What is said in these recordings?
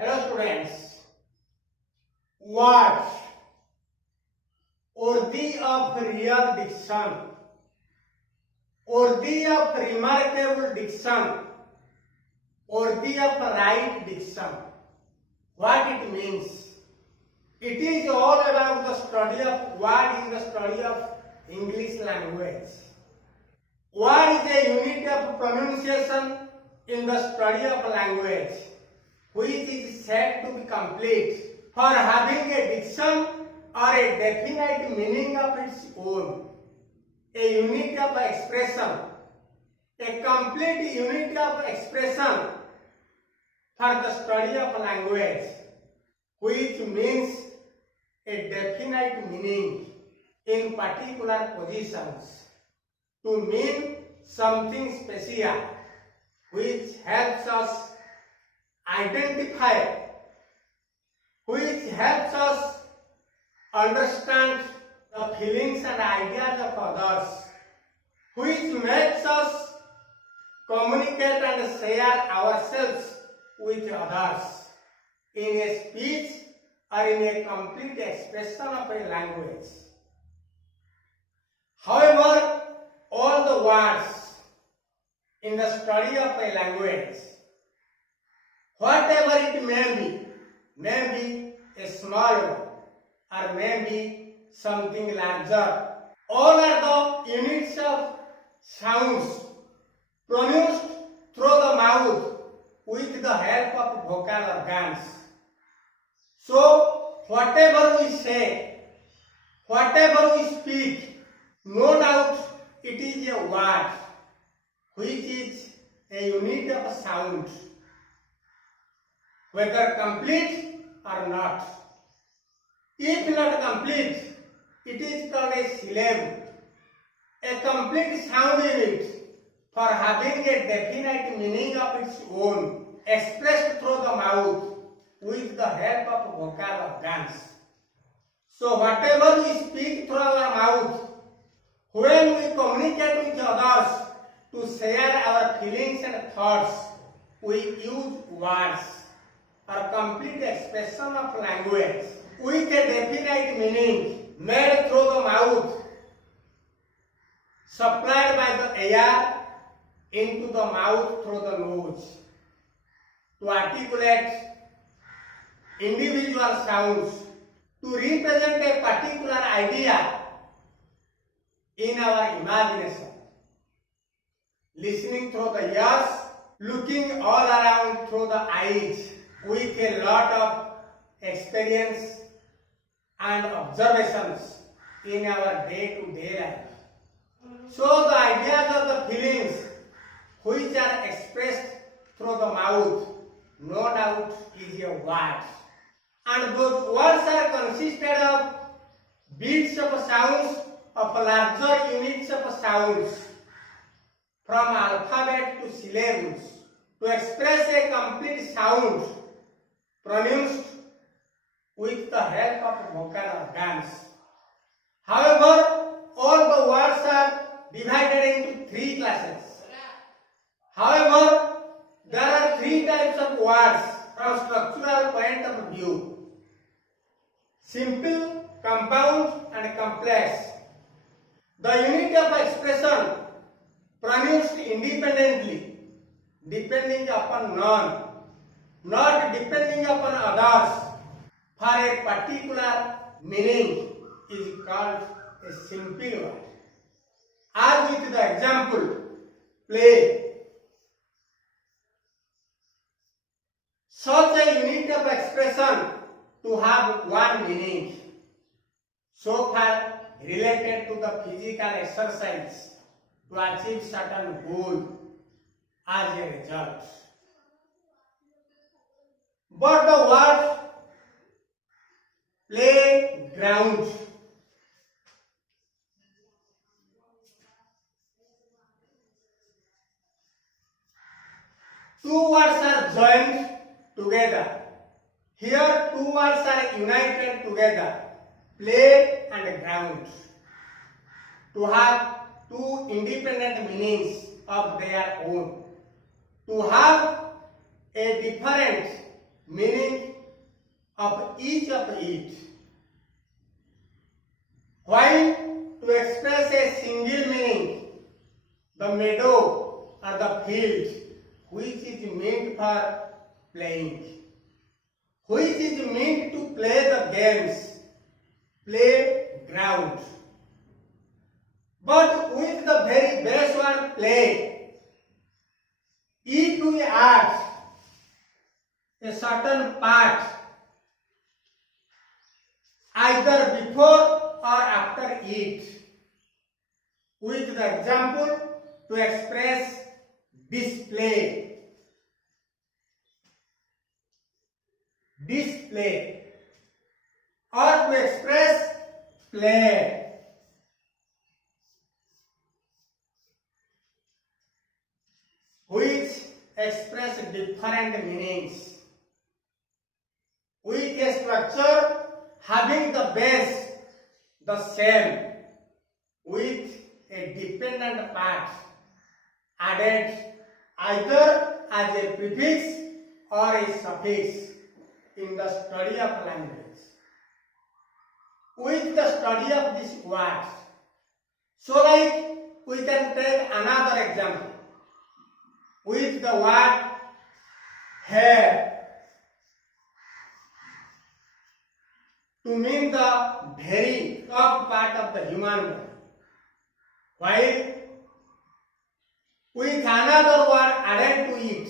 Hello students, words worthy of real diction, worthy of remarkable diction, worthy of right diction. What it means? It is all about the study of word in the study of English language. Word is a unit of pronunciation in the study of language, which is said to be complete for having a diction or a definite meaning of its own, a unit of expression, a complete unit of expression for the study of language, which means a definite meaning in particular positions to mean something special, which helps us identify, which helps us understand the feelings and ideas of others, which makes us communicate and share ourselves with others in a speech or in a complete expression of a language. However, all the words in the study of a language, whatever it may be a small one or may be something larger, all are the units of sounds pronounced through the mouth with the help of vocal organs. So, whatever we say, whatever we speak, no doubt it is a word which is a unit of sound, whether complete or not. If not complete, it is called a syllable, a complete sound unit for having a definite meaning of its own, expressed through the mouth with the help of vocal organs. So whatever we speak through our mouth, when we communicate with others to share our feelings and thoughts, we use words or complete expression of language with a definite meaning made through the mouth, supplied by the air into the mouth through the nose to articulate individual sounds, to represent a particular idea in our imagination. Listening through the ears, looking all around through the eyes with a lot of experience and observations in our day-to-day life. So the ideas of the feelings which are expressed through the mouth, no doubt is a word. And those words are consisted of beats of sounds, of larger units of sounds, from alphabet to syllables, to express a complete sound pronounced with the help of vocal organs. However, all the words are divided into three classes. However, there are three types of words from structural point of view: simple, compound, and complex. The unit of expression pronounced independently, depending upon none, not depending upon others, for a particular meaning is called a simple word. As with the example, play. Such a unit of expression to have one meaning, so far related to the physical exercise to achieve certain goal as a result. But the word playground, two words are joined together. Here two words are united together, play and ground, to have two independent meanings of their own, to have a different meaning of each of it. While to express a single meaning, the meadow or the field which is meant for playing, which is meant to play the games, playground. But with the very base word play, if we add a certain part either before or after it, with the example to express display, or to express play, which express different meanings, with a structure having the base the same, with a dependent part added either as a prefix or a suffix in the study of language. With the study of these words, so like we can take another example with the word hair to mean the very top part of the human body, while with another word added to it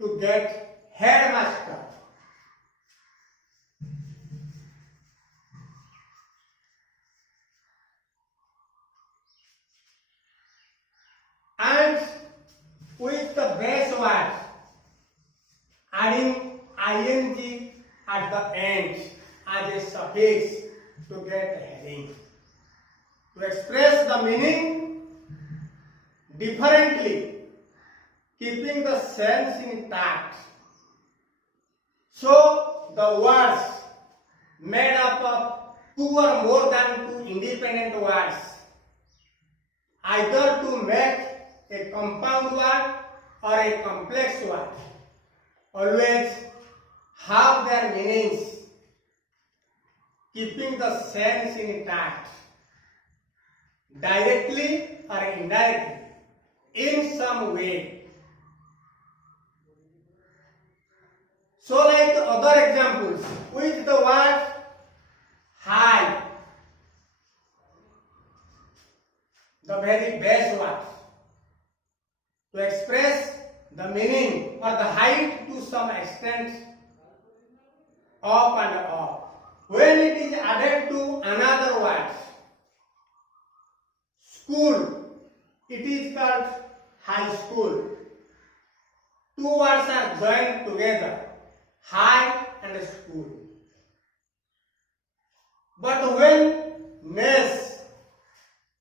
to get headmaster. And with the base word adding ing at the end as a suffix to get heading, to express the meaning differently, keeping the sense intact. So the words made up of two or more than two independent words, either to make a compound word or a complex word, always have their meanings, keeping the sense intact, directly or indirectly, in some way. So like other examples, with the word high, the very base word, to express the meaning or the height to some extent, up and up. When it is added to another word, school, it is called high school. Two words are joined together, high and school. But when ness,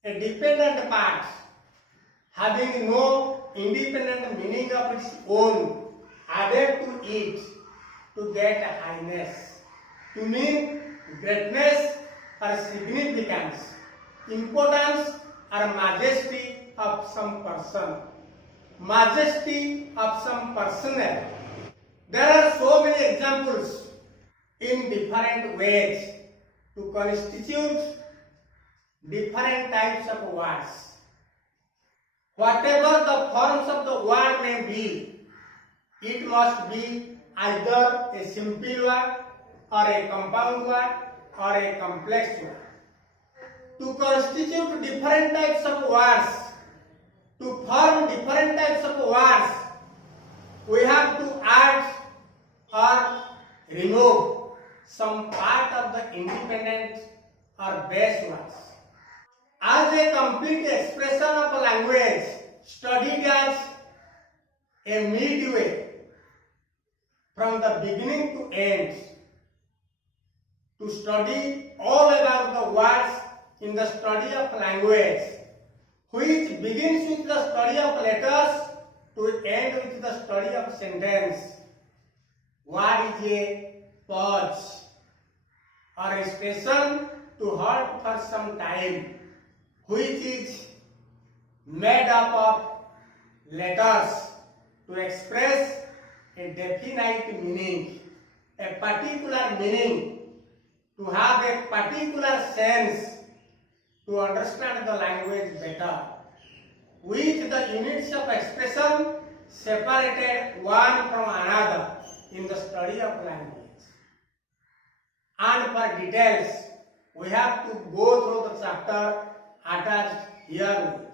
a dependent part, having no independent meaning of its own, added to it to get highness, to mean greatness or significance, importance or majesty of some person, majesty of some personnel. There are so many examples in different ways to constitute different types of words. Whatever the forms of the word may be, it must be either a simple word or a compound word or a complex word. To constitute different types of words, to form different types of words, we have to add or remove some part of the independent or base words. As a complete expression of a language, studied as a midway from the beginning to end, to study all about the words in the study of language, which begins with the study of letters to end with the study of sentence. What is a pause or a station to halt for some time, which is made up of letters to express a definite meaning, a particular meaning, to have a particular sense, to understand the language better, with the units of expression separated one from another in the study of language. And for details, we have to go through the chapter attached here.